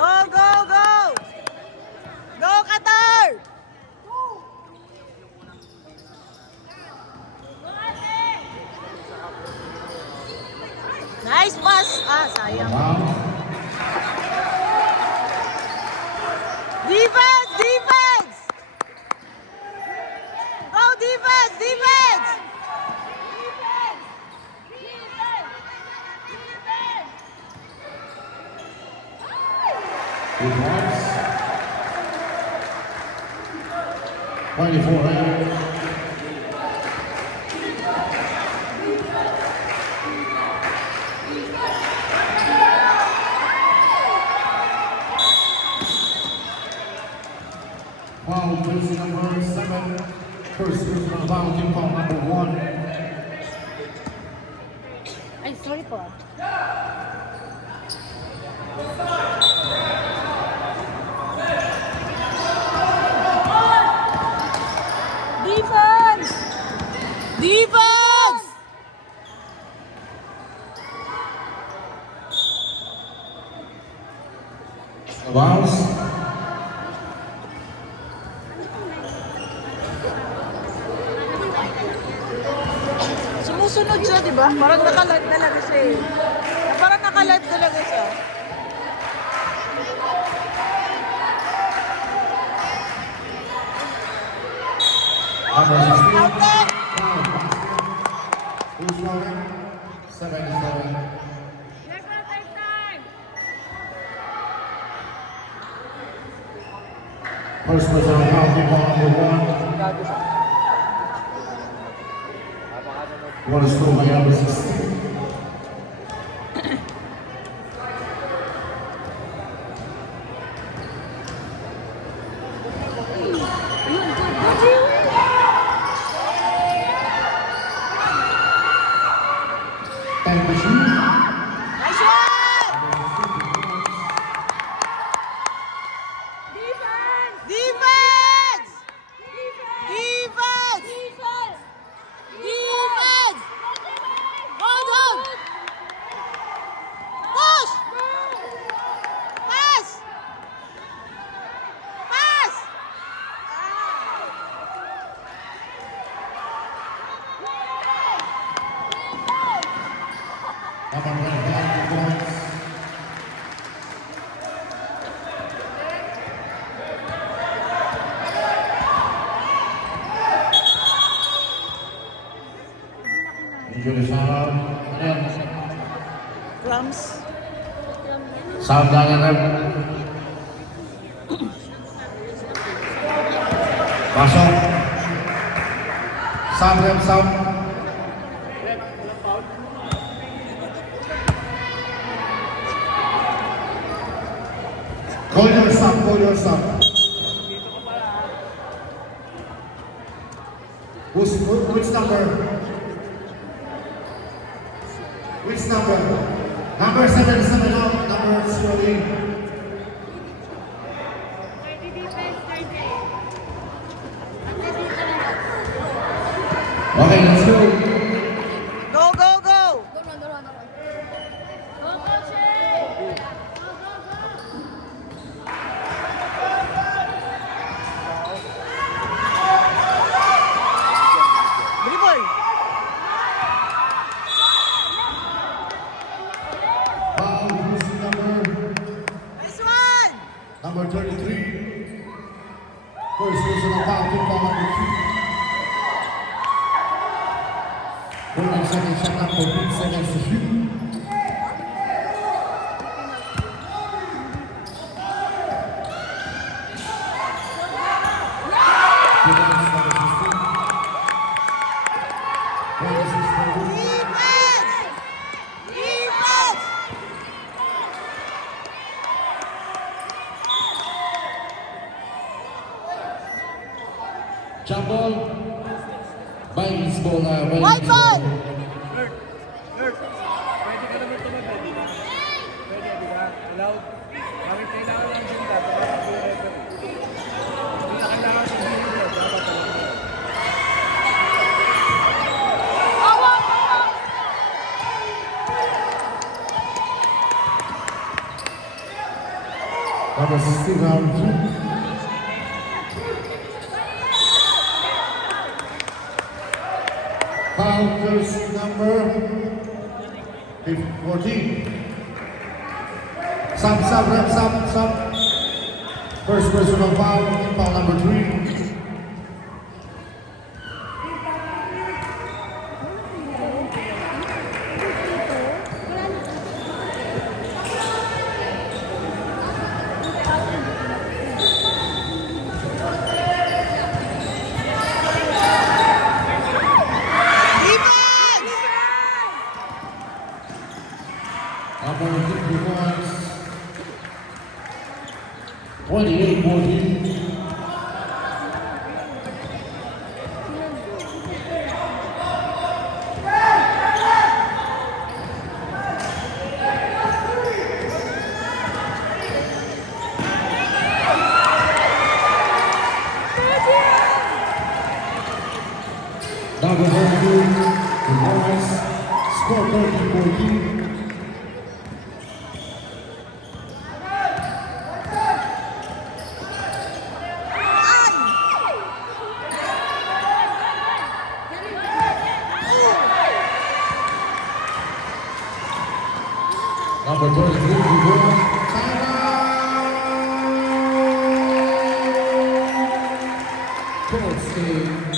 Go, go, go! Go, Qatar! Nice pass! Ah, sayang. Defense! Defense! Go, defense! Defense! Good points. 24. Foul, jersey number 7. First personal foul, team foul number 1. Ay, sorry po. Defense! Defense! Fouls. Sumusunod siya, di ba? Parang naka-live talaga siya eh. Parang naka-live talaga siya. Number 16. Counted! Who's scoring? 77. First personal foul, team foul number 1. What is scored by number 16? Time to shoot. Nice one! Defense! Defense! Defense! Defense! Hold on! Push! Pass! Pass! Number 25 points. Injury sound. Drums. Sound gangan. Pasok. Sound. Call your stop. Which number? Which number? Number 7 out. Number 30. Okay, let's go. Go, go, go! Dribble! Foul, jersey Nice one! number 33. First personal foul, team foul number 2. 14 seconds, shot clock, 14 seconds to shoot. Defense! Defense! Jump ball. Baseball, White ball! Pwede ka naman tumagod, di ba? Pwede, di ba? Allowed. Bakit kailangan lang din dapat ako yung referee? Hindi na kailangan yung video, dapat talaga. Number 16, round 2. Foul first number 14. Sub, rep, sub. First personal foul, foul number 3. Number 51, 28-14. Number 32, the boys score 30-14. Number 23, China. Court stay.